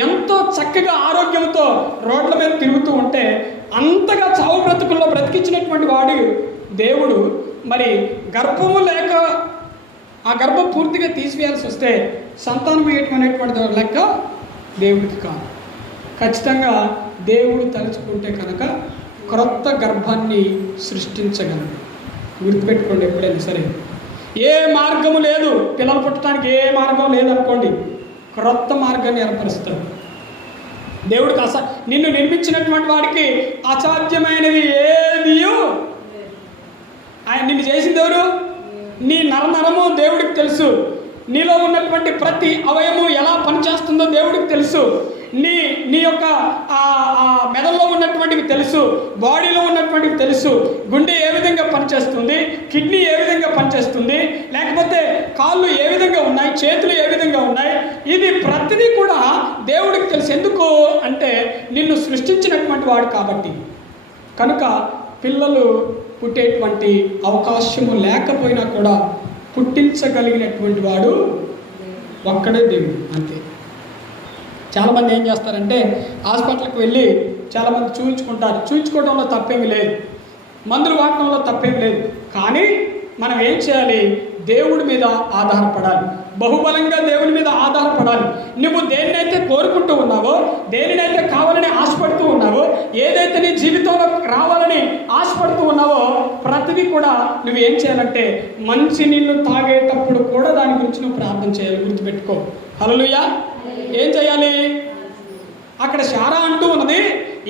ఎంతో చక్కగా ఆరోగ్యంతో రోడ్ల మీద తిరుగుతూ ఉంటే అంతగా చావు బ్రతుకుల్లో బ్రతికించినటువంటి వాడు దేవుడు మరి గర్భము లేక ఆ గర్భం పూర్తిగా తీసివేయాల్సి వస్తే సంతానం అనేటువంటి లెక్క దేవుడికి కాదు. ఖచ్చితంగా దేవుడు తలుచుకుంటే కనుక క్రొత్త గర్భాన్ని సృష్టించగలడు. గుర్తుపెట్టుకోండి, ఎప్పుడైనా సరే ఏ మార్గము లేదు, పిల్లలు పుట్టడానికి ఏ మార్గం లేదనుకోండి, క్రొత్త మార్గాన్ని ఏర్పరుస్తాడు దేవుడికి. నిన్ను నిర్మించినటువంటి వాడికి అసాధ్యమైనది ఏదియో. ఆయన నిన్ను చేసింది ఎవరు? నీ నరనరము దేవుడికి తెలుసు. నీలో ఉన్నటువంటి ప్రతి అవయము ఎలా పనిచేస్తుందో దేవుడికి తెలుసు. నీ యొక్క మెదడులో ఉన్నటువంటివి తెలుసు, బాడీలో ఉన్నటువంటివి తెలుసు. గుండె ఏ విధంగా పనిచేస్తుంది, కిడ్నీ ఏ విధంగా పనిచేస్తుంది, లేకపోతే కాళ్ళు ఏ విధంగా ఉన్నాయి, చేతులు ఏ విధంగా ఉన్నాయి, ఇది ప్రతిదీ కూడా దేవుడికి తెలుసు. ఎందుకు అంటే నిన్ను సృష్టించినటువంటి వాడు కాబట్టి. కనుక పిల్లలు పుట్టేటువంటి అవకాశము లేకపోయినా కూడా పుట్టించగలిగినటువంటి వాడు ఒక్కడే దేవుడు, అంతే. చాలామంది ఏం చేస్తారంటే హాస్పిటల్కి వెళ్ళి చాలామంది చూయించుకోవడంలో తప్పేమీ లేదు, మందులు వాడటంలో తప్పేమీ లేదు. కానీ మనం ఏం చేయాలి? దేవుడి మీద ఆధారపడాలి, బహుబలంగా దేవుని మీద ఆధారపడాలి. నువ్వు దేనినైతే కోరుకుంటూ ఉన్నావో, దేనినైతే కావాలని ఆశపడుతూ ఉన్నావో, ఏదైతే జీవితంలో రావాలని ఆశపడుతూ ఉన్నావో ప్రతిదీ కూడా నువ్వేం చేయాలంటే మంచి నీళ్ళు తాగేటప్పుడు కూడా దాని గురించి నువ్వు ప్రార్థన చేయాలి. గుర్తుపెట్టుకో. హల్లెలూయా. ఏం చేయాలి? అక్కడ శారా అంటూ ఉన్నది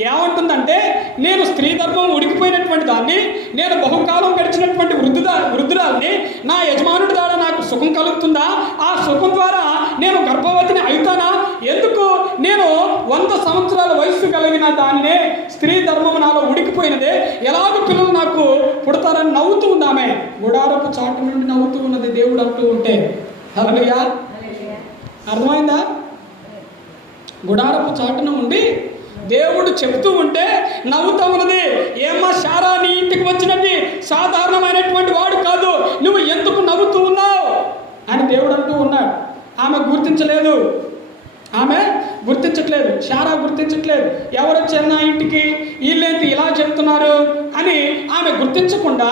ఏమంటుందంటే, నేను స్త్రీ ధర్మం ఉడికిపోయినటువంటి దాన్ని, నేను బహుకాలం గడిచినటువంటి వృద్ధురాల్ని, నా యజమానుడి ద్వారా నాకు సుఖం కలుగుతుందా? ఆ సుఖం ద్వారా నేను గర్భవతిని అవుతానా? ఎందుకు? నేను 100 సంవత్సరాల వయసు కలిగిన దాన్నే, స్త్రీ ధర్మం నాలో ఉడికిపోయినదే, ఎలాగో పిల్లలు నాకు పుడతారని నవ్వుతూ ఉంది ఆమె. గుడారపు చాటు నుండి నవ్వుతూ ఉన్నది దేవుడు అంటూ ఉంటే. హల్లెలూయా. అర్థమైందా? గుడారపు చాటున ఉండి దేవుడు చెప్తూ ఉంటే నవ్వుతూ ఉన్నది. ఏమ్మా శారా, నీ ఇంటికి వచ్చినది సాధారణమైనటువంటి వాడు కాదు, నువ్వు ఎందుకు నవ్వుతూ ఉన్నావు అని దేవుడు అంటూ ఉన్నాడు. ఆమె గుర్తించలేదు. శారా గుర్తించట్లేదు. ఎవరు వచ్చారు నా ఇంటికి, వీళ్ళేంటి ఇలా చెప్తున్నారు అని ఆమె గుర్తించకుండా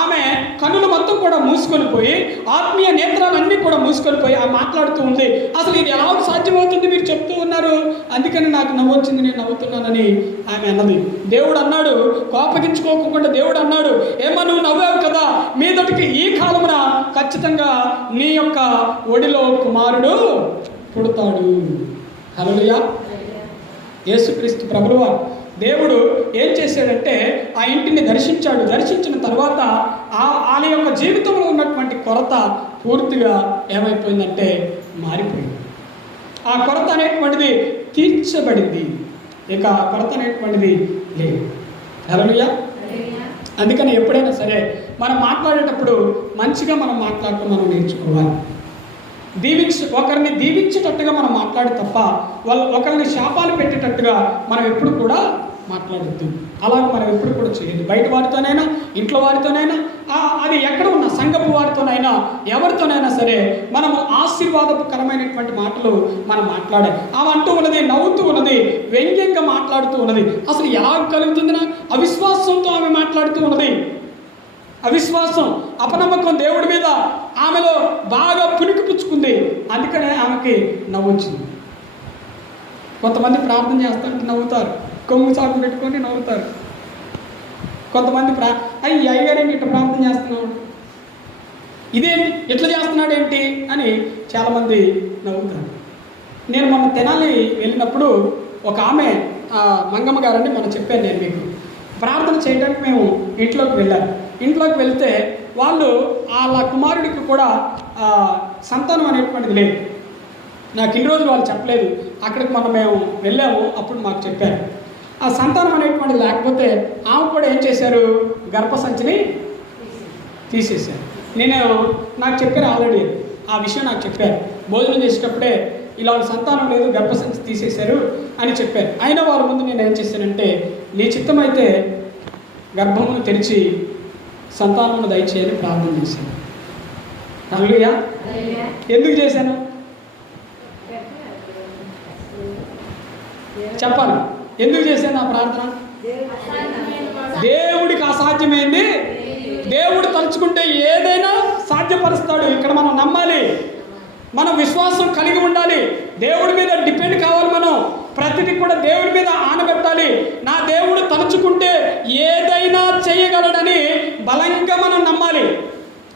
ఆమె కన్నులు మొత్తం కూడా మూసుకొని పోయి, ఆత్మీయ నేత్రాలన్నీ కూడా మూసుకొని పోయి ఆమె మాట్లాడుతూ ఉంది. అసలు ఇది ఎలా సాధ్యమవుతుంది మీరు చెప్తూ ఉన్నారు, అందుకని నాకు నవ్వు వచ్చింది, నేను నవ్వుతున్నానని ఆమె అన్నది. దేవుడు అన్నాడు, కోపగించుకోకుండా దేవుడు అన్నాడు, ఏమో నువ్వు నవ్వావు కదా, మీదటికి ఈ కాలమున ఖచ్చితంగా నీ యొక్క ఒడిలో కుమారుడు పుడతాడు. హల్లెలూయా. యేసుక్రీస్తు ప్రభువువారు దేవుడు ఏం చేశాడంటే ఆ ఇంటిని దర్శించాడు. దర్శించిన తర్వాత వాళ్ళ యొక్క జీవితంలో ఉన్నటువంటి కొరత పూర్తిగా ఏమైపోయిందంటే మారిపోయింది. ఆ కొరత అనేటువంటిది తీర్చబడింది. ఇక కొరత అనేటువంటిది లేదు. హల్లెలూయా. అందుకని ఎప్పుడైనా సరే మనం మాట్లాడేటప్పుడు మంచిగా మనం మాట్లాడటం మనం నేర్చుకోవాలి. ఒకరిని దీవించేటట్టుగా మనం మాట్లాడి తప్ప ఒకరిని శాపాలు పెట్టేటట్టుగా మనం ఎప్పుడు కూడా మాట్లాడద్దు. అలాగే మనం ఎప్పుడు కూడా చేయదు. బయట వారితోనైనా, ఇంట్లో వారితోనైనా, అది ఎక్కడ ఉన్న సంఘపు వారితోనైనా, ఎవరితోనైనా సరే మనము ఆశీర్వాదకరమైనటువంటి మాటలు మనం మాట్లాడాలి. ఆమె అంటూ ఉన్నది, నవ్వుతూ ఉన్నది, వ్యంగ్యంగా మాట్లాడుతూ ఉన్నది. అసలు ఎలా కలుగుతుంది? నాకు అవిశ్వాసంతో ఆమె మాట్లాడుతూ ఉన్నది. అవిశ్వాసం, అపనమ్మకం దేవుడి మీద ఆమెలో బాగా పుణికిపుచ్చుకుంది. అందుకనే ఆమెకి నవ్వొచ్చింది. కొంతమంది ప్రార్థన చేస్తానికి నవ్వుతారు, కొమ్ము చాకు పెట్టుకొని నవ్వుతారు. కొంతమంది అయ్యగారేంటి ఇట్లా ప్రార్థన చేస్తున్నాడు, ఇదేంటి ఇట్లా చేస్తున్నాడు ఏంటి అని చాలామంది నవ్వుతారు. నేను మొన్న తెనాలి వెళ్ళినప్పుడు ఒక ఆమె, మంగమ్మ గారని మొన్న చెప్పాను నేను మీకు, ప్రార్థన చేయడానికి మేము ఇంట్లోకి వెళ్ళాను. ఇంట్లోకి వెళ్తే వాళ్ళ కుమారుడికి కూడా సంతానం అనేటువంటిది లేదు. నాకు ఇన్ని రోజులు వాళ్ళు చెప్పలేదు. అక్కడికి మేము వెళ్ళాము, అప్పుడు మాకు చెప్పారు. ఆ సంతానం అనేటువంటిది లేకపోతే ఆమె కూడా ఏం చేశారు, గర్భసంచిని తీసేశారు. నాకు చెప్పారు ఆల్రెడీ, ఆ విషయం నాకు చెప్పారు. భోజనం చేసేటప్పుడే ఇలా సంతానం లేదు, గర్భసంచి తీసేశారు అని చెప్పారు. అయినా వాళ్ళ ముందు నేను ఏం చేశానంటే, నీ చిత్తమైతే గర్భమును తెరిచి సంతానమును దయచేయని ప్రార్థన చేశాను. హల్లెలూయా. ఎందుకు చేశాను చెప్పాలి. ఎందుకు చేశాను ఆ ప్రార్థన? దేవుడికి అసాధ్యమైంది దేవుడు తలుచుకుంటే ఏదైనా సాధ్యపరుస్తాడు. ఇక్కడ మనం నమ్మాలి, మనం విశ్వాసం కలిగి ఉండాలి, దేవుడి మీద డిపెండ్ కావాలి. మనం ప్రతిదీ కూడా దేవుడి మీద ఆనబెట్టాలి. నా దేవుడు తలుచుకుంటే ఏదైనా చేయగలడని బలంగా మనం నమ్మాలి.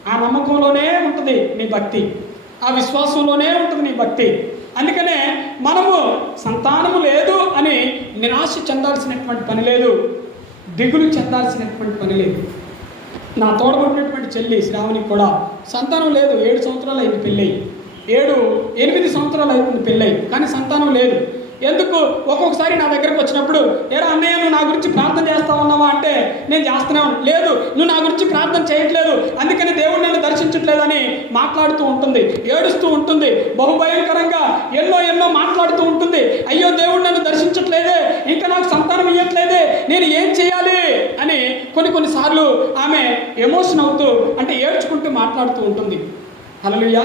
ఆ నమ్మకంలోనే ఉంటుంది నీ భక్తి, ఆ విశ్వాసంలోనే ఉంటుంది నీ భక్తి. అందుకనే మనము సంతానము లేదు అని నిరాశ చెందాల్సినటువంటి పని లేదు, దిగులు చెందాల్సినటువంటి పని లేదు. నా తోడబుట్టినటువంటి చెల్లి శ్రావణికి కూడా సంతానం లేదు. 7 సంవత్సరాలు అయింది పెళ్ళి, 8 సంవత్సరాలు అవుతుంది పెళ్ళి, కానీ సంతానం లేదు. ఎందుకు? ఒక్కొక్కసారి నా దగ్గరకు వచ్చినప్పుడు, ఏరా అన్నయ్య నువ్వు నా గురించి ప్రార్థన చేస్తా ఉన్నావా అంటే, నేను చేస్తున్నాను. లేదు, నువ్వు నా గురించి ప్రార్థన చేయట్లేదు, అందుకని దేవుడు నన్ను దర్శించట్లేదని మాట్లాడుతూ ఉంటుంది, ఏడుస్తూ ఉంటుంది, బహుభయంకరంగా ఎన్నో మాట్లాడుతూ ఉంటుంది. అయ్యో దేవుడు నన్ను దర్శించట్లేదే, ఇంకా నాకు సంతానం ఇవ్వట్లేదే, నేను ఏం చేయాలి అని కొన్నిసార్లు ఆమె ఎమోషన్ అవుతూ, అంటే ఏడ్చుకుంటూ మాట్లాడుతూ ఉంటుంది. హల్లెలూయా.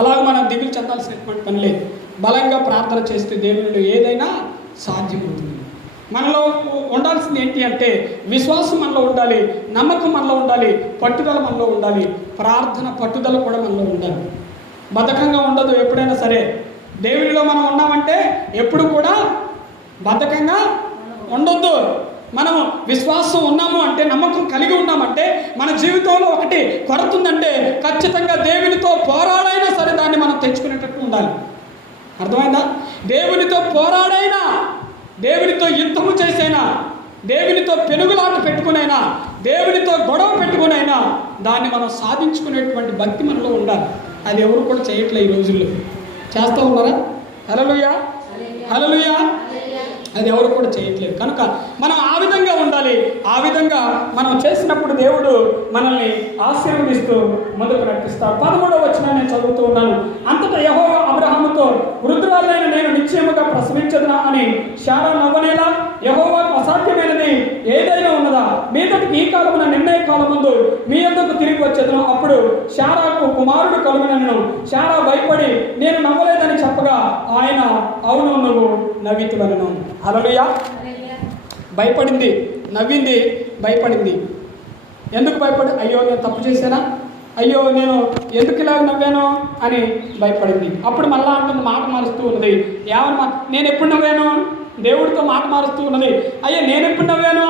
అలాగ మనం దిగులు చెందాల్సినటువంటి పని లేదు. బలంగా ప్రార్థన చేస్తే దేవునిలో ఏదైనా సాధ్యమవుతుంది. మనలో ఉండాల్సింది ఏంటి అంటే, విశ్వాసం మనలో ఉండాలి, నమ్మకం మనలో ఉండాలి, పట్టుదల మనలో ఉండాలి, ప్రార్థన పట్టుదల కూడా మనలో ఉండాలి. బద్ధకంగా ఉండదు. ఎప్పుడైనా సరే దేవునిలో మనం ఉన్నామంటే ఎప్పుడు కూడా బద్ధకంగా ఉండొద్దు. మనము విశ్వాసం ఉన్నాము అంటే, నమ్మకం కలిగి ఉన్నామంటే, మన జీవితంలో ఒకటి కొరత ఉందంటే ఖచ్చితంగా దేవునితో పోరాడైనా సరే దాన్ని మనం తెచ్చుకునేటట్టు ఉండాలి. అర్థమైందా? దేవునితో పోరాడైనా, దేవునితో యుద్ధము చేసైనా, దేవునితో పెనుగులాట పెట్టుకునైనా, దేవునితో గొడవ పెట్టుకునైనా దాన్ని మనం సాధించుకునేటువంటి భక్తి మనలో ఉండాలి. అది ఎవరు కూడా చేయట్లే ఈ రోజుల్లో. చేస్తూ ఉన్నారా? హల్లెలూయా, హల్లెలూయా. అది ఎవరు కూడా చేయట్లేదు. కనుక మనం ఆ విధంగా ఉండాలి. ఆ విధంగా మనం చేసినప్పుడు దేవుడు మనల్ని ఆశీర్వదిస్తూ ముందుకు నడిపిస్తాడు. 13వ వచనం నేను చదువుతూ ఉన్నాను. అంతటా యెహోవా అబ్రహాముతో, వృద్ధురాలైన నేను నిశ్చయముగా ప్రసవించదునా అని శారా నవ్వనేలా, యెహోవాకు అసాధ్యమైనది ఏదైనా ఉన్నదా? మీదటికి ఈ కాలమున నిర్ణయ కాలముందు మీ యొద్దకు తిరిగి వచ్చేదను. అప్పుడు శారాకు కుమారుడు కలుగునను. శారా భయపడి నేను నవ్వలేదని చెప్పగా ఆయన అవును నువ్వు నవ్వితివలెను. హల్లెలూయా. భయపడింది, నవ్వింది, భయపడింది. ఎందుకు భయపడి? అయ్యో నేను తప్పు చేశానా, అయ్యో నేను ఎందుకు ఇలా నవ్వాను అని భయపడింది. అప్పుడు మళ్ళా అంటుంది, మాట మారుస్తూ ఉన్నది. ఏమన్నా నేను ఎప్పుడు నవ్వాను? దేవుడితో మాట మారుస్తూ ఉన్నది. అయ్యో నేను ఎప్పుడు నవ్వాను?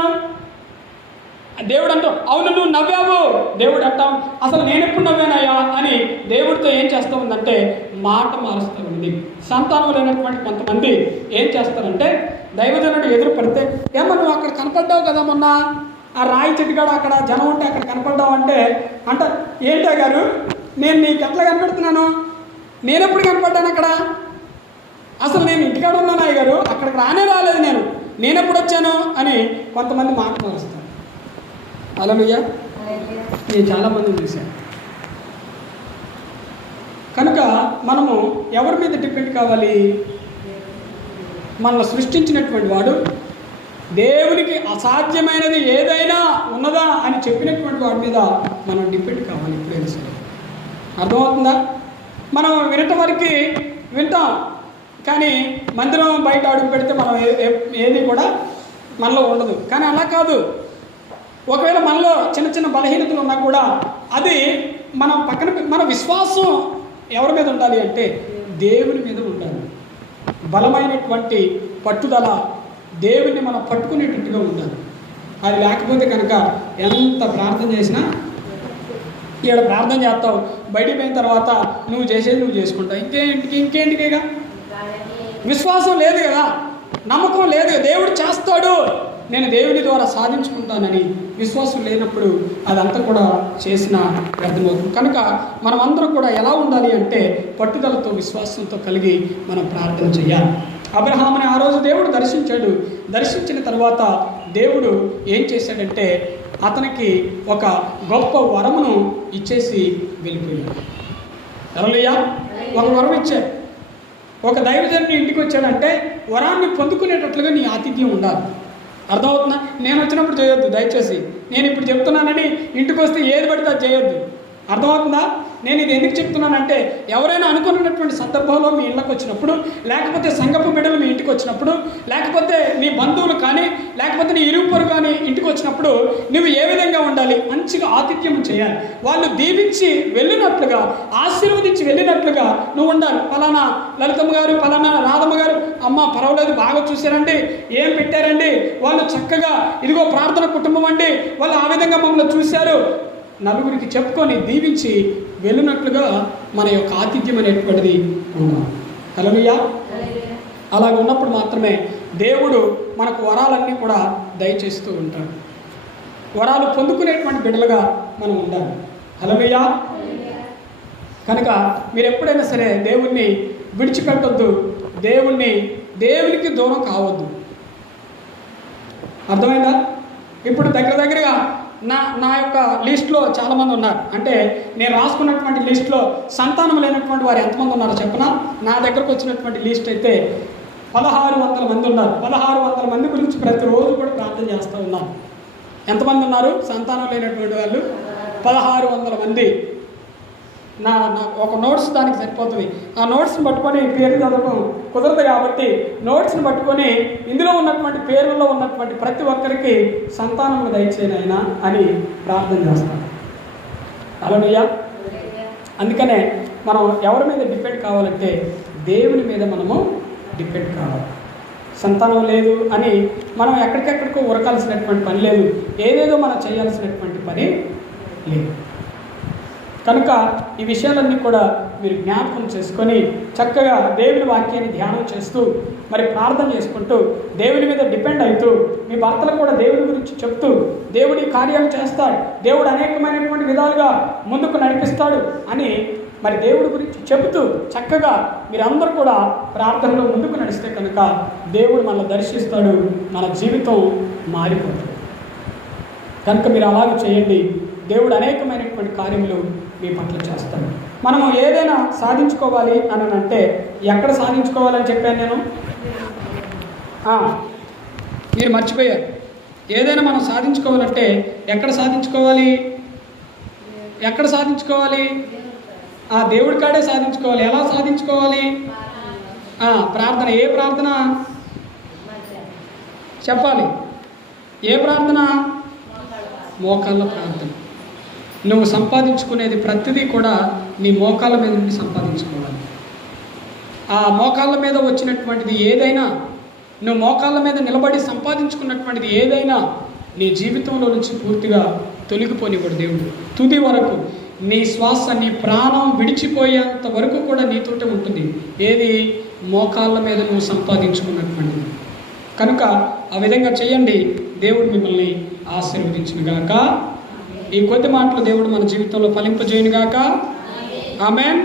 దేవుడు అంటూ అవును నువ్వు నవ్వావు. దేవుడు అంటాం అసలు నేను ఎప్పుడు నవ్వానయ్యా అని దేవుడితో ఏం చేస్తూ ఉందంటే మాట మారుస్తూ ఉంది. సంతానం లేనటువంటి కొంతమంది ఏం చేస్తారంటే, దైవజనుడు ఎదురు పడితే, ఏమో నువ్వు అక్కడ కనపడ్డావు కదా మొన్న, ఆ రాయి చెట్టుగాడు అక్కడ జనం ఉంటే అక్కడ కనపడ్డావు అంటే ఏంటో గారు నేను నీకు ఎట్లా కనపడుతున్నాను? నేనెప్పుడు కనపడ్డాను అక్కడ? అసలు నేను ఇంటికాడ ఉన్నాను అయ్య గారు, అక్కడికి రాలేదు నేను ఎప్పుడు వచ్చాను అని కొంతమంది మాట మారుస్తారు. హల్లెలూయా. నేను చాలామందిని చూశాను. కనుక మనము ఎవరి మీద డిపెండ్ కావాలి? మనల్ని సృష్టించినటువంటి వాడు, దేవునికి అసాధ్యమైనది ఏదైనా ఉన్నదా అని చెప్పినటువంటి వాడి మీద మనం డిపెండ్ కావాలి ఎప్పుడైనా సరే. అర్థమవుతుందా? మనం వినటం వరకు వింటాం, కానీ మందిరం బయట అడుగు పెడితే మనం ఏది కూడా మనలో ఉండదు. కానీ అలా కాదు. ఒకవేళ మనలో చిన్న చిన్న బలహీనతలు ఉన్నా కూడా అది మనం పక్కన, మన విశ్వాసం ఎవరి మీద ఉండాలి అంటే దేవుని మీద ఉండాలి. బలమైనటువంటి పట్టుదల దేవుని మనం పట్టుకునేటట్టుగా ఉండాలి. అది లేకపోతే కనుక ఎంత ప్రార్థన చేసినా, ఇక్కడ ప్రార్థన చేస్తావు, బయటికి పోయిన తర్వాత నువ్వు చేసేది నువ్వు చేసుకుంటావు, ఇంకేంటికేగా విశ్వాసం లేదు కదా, నమ్మకం లేదు. దేవుడు చేస్తాడు, నేను దేవుని ద్వారా సాధించుకుంటానని విశ్వాసం లేనప్పుడు అదంతా కూడా చేసిన వ్యర్థమవుతుంది. కనుక మనం అందరం కూడా ఎలా ఉండాలి అంటే పట్టుదలతో, విశ్వాసంతో కలిగి మనం ప్రార్థన చేయాలి. అబ్రహాముని ఆ రోజు దేవుడు దర్శించాడు. దర్శించిన తర్వాత దేవుడు ఏం చేశాడంటే అతనికి ఒక గొప్ప వరమును ఇచ్చేసి వెళ్ళిపోయాడు. హల్లెలూయా. ఒక వరం ఇచ్చాడు. ఒక దైవజనుని ఇంటికి వచ్చాడంటే వరాన్ని పొందుకునేటట్లుగా నీ ఆతిథ్యం ఉండాలి. అర్థమవుతుందా? నేను వచ్చినప్పుడు చేయొద్దు దయచేసి. నేను ఇప్పుడు చెప్తున్నానని ఇంటికి వస్తే ఏది పడితే అది చేయొద్దు. అర్థమవుతుందా? నేను ఇది ఎందుకు చెప్తున్నానంటే, ఎవరైనా అనుకున్నటువంటి సందర్భంలో మీ ఇళ్ళకి వచ్చినప్పుడు, లేకపోతే సంఘపు బిడ్డలు మీ ఇంటికి వచ్చినప్పుడు, లేకపోతే నీ బంధువులు కానీ, లేకపోతే నీ ఇరుపరు కానీ ఇంటికి వచ్చినప్పుడు నువ్వు ఏ విధంగా ఉండాలి? మంచిగా ఆతిథ్యం చేయాలి. వాళ్ళు దీవించి వెళ్ళినట్లుగా, ఆశీర్వదించి వెళ్ళినట్లుగా నువ్వు ఉండాలి. ఫలానా లలితమ్మ గారు, ఫలానా రాధమ్మ గారు, అమ్మ పర్వాలేదు బాగా చూశారండి, ఏం పెట్టారండి, వాళ్ళు చక్కగా ఇదిగో ప్రార్థన కుటుంబం అండి, వాళ్ళు ఆ విధంగా మమ్మల్ని చూశారు, నలుగురికి చెప్పుకొని దీవించి వెళ్ళినట్లుగా మన యొక్క ఆతిథ్యం అనేటువంటిది ఉండాలి. హల్లెలూయా. అలాగ ఉన్నప్పుడు మాత్రమే దేవుడు మనకు వరాలన్నీ కూడా దయచేస్తూ ఉంటాడు. వరాలు పొందుకునేటువంటి బిడ్డలుగా మనం ఉండాలి. హల్లెలూయా. కనుక మీరు ఎప్పుడైనా సరే దేవుణ్ణి విడిచిపెట్టొద్దు, దేవునికి దూరం కావద్దు. అర్థమైందా? ఇప్పుడు దగ్గరగా నా యొక్క లిస్ట్లో చాలామంది ఉన్నారు. అంటే నేను రాసుకున్నటువంటి లిస్ట్లో సంతానం లేనటువంటి వారు ఎంతమంది ఉన్నారో చెప్పనా? నా దగ్గరకు వచ్చినటువంటి లిస్ట్ అయితే 1600 మంది ఉన్నారు. 1600 మంది గురించి ప్రతిరోజు కూడా ప్రార్థన చేస్తూ ఉన్నాను. ఎంతమంది ఉన్నారు సంతానం లేనటువంటి వాళ్ళు? 1600 మంది. నా ఒక నోట్స్ దానికి సరిపోతుంది. ఆ నోట్స్ని పట్టుకొని పేరు చదవడం కుదరదు కాబట్టి నోట్స్ని పట్టుకొని ఇందులో ఉన్నటువంటి పేర్లలో ఉన్నటువంటి ప్రతి ఒక్కరికి సంతానము దయచేయను ఆయన అని ప్రార్థన చేస్తాను. హల్లెలూయా. అందుకనే మనం ఎవరి మీద డిపెండ్ కావాలంటే దేవుని మీద మనము డిపెండ్ కావాలి. సంతానం లేదు అని మనం ఎక్కడికెక్కడికో ఉరకాల్సినటువంటి పని లేదు, ఏదేదో మనం చేయాల్సినటువంటి పని లేదు. కనుక ఈ విషయాలన్నీ కూడా మీరు జ్ఞాపకం చేసుకొని చక్కగా దేవుని వాక్యాన్ని ధ్యానం చేస్తూ మరి ప్రార్థన చేసుకుంటూ దేవుని మీద డిపెండ్ అవుతూ మీ భర్తలకు కూడా దేవుడి గురించి చెప్తూ దేవుడి కార్యాలు చేస్తాడు, దేవుడు అనేకమైనటువంటి విధాలుగా ముందుకు నడిపిస్తాడు అని మరి దేవుడి గురించి చెబుతూ చక్కగా మీరందరూ కూడా ప్రార్థనలో ముందుకు నడిస్తే కనుక దేవుడు మనల్ని దర్శిస్తాడు, మన జీవితం మారిపోతుంది. కనుక మీరు అలాగే చేయండి, దేవుడు అనేకమైనటువంటి కార్యములు మీ పట్ల చేస్తాడు. మనము ఏదైనా సాధించుకోవాలి అని అంటే ఎక్కడ సాధించుకోవాలని చెప్పాను నేను? మీరు మర్చిపోయారు. ఏదైనా మనం సాధించుకోవాలంటే ఎక్కడ సాధించుకోవాలి? ఎక్కడ సాధించుకోవాలి? దేవుడి కాడే సాధించుకోవాలి. ఎలా సాధించుకోవాలి? ప్రార్థన. ఏ ప్రార్థన చెప్పాలి? ఏ ప్రార్థన? మోకాళ్ళ ప్రార్థన. నువ్వు సంపాదించుకునేది ప్రతిదీ కూడా నీ మోకాళ్ళ మీద నుండి సంపాదించుకోవాలి. ఆ మోకాళ్ళ మీద వచ్చినటువంటిది ఏదైనా, నువ్వు మోకాళ్ళ మీద నిలబడి సంపాదించుకున్నటువంటిది ఏదైనా నీ జీవితంలో నుంచి పూర్తిగా తొలగిపోనివ్వడు దేవుడు. తుది వరకు నీ శ్వాస, నీ ప్రాణం విడిచిపోయేంత వరకు కూడా నీతోటే ఉంటుంది. ఏది? మోకాళ్ళ మీద నువ్వు సంపాదించుకున్నటువంటిది. కనుక ఆ విధంగా చేయండి. దేవుడు మిమ్మల్ని ఆశీర్వదించునుగాక. ఈ కొద్ది మాటలు దేవుడు మన జీవితంలో ఫలింపజేయునుగాక. ఆమేన్.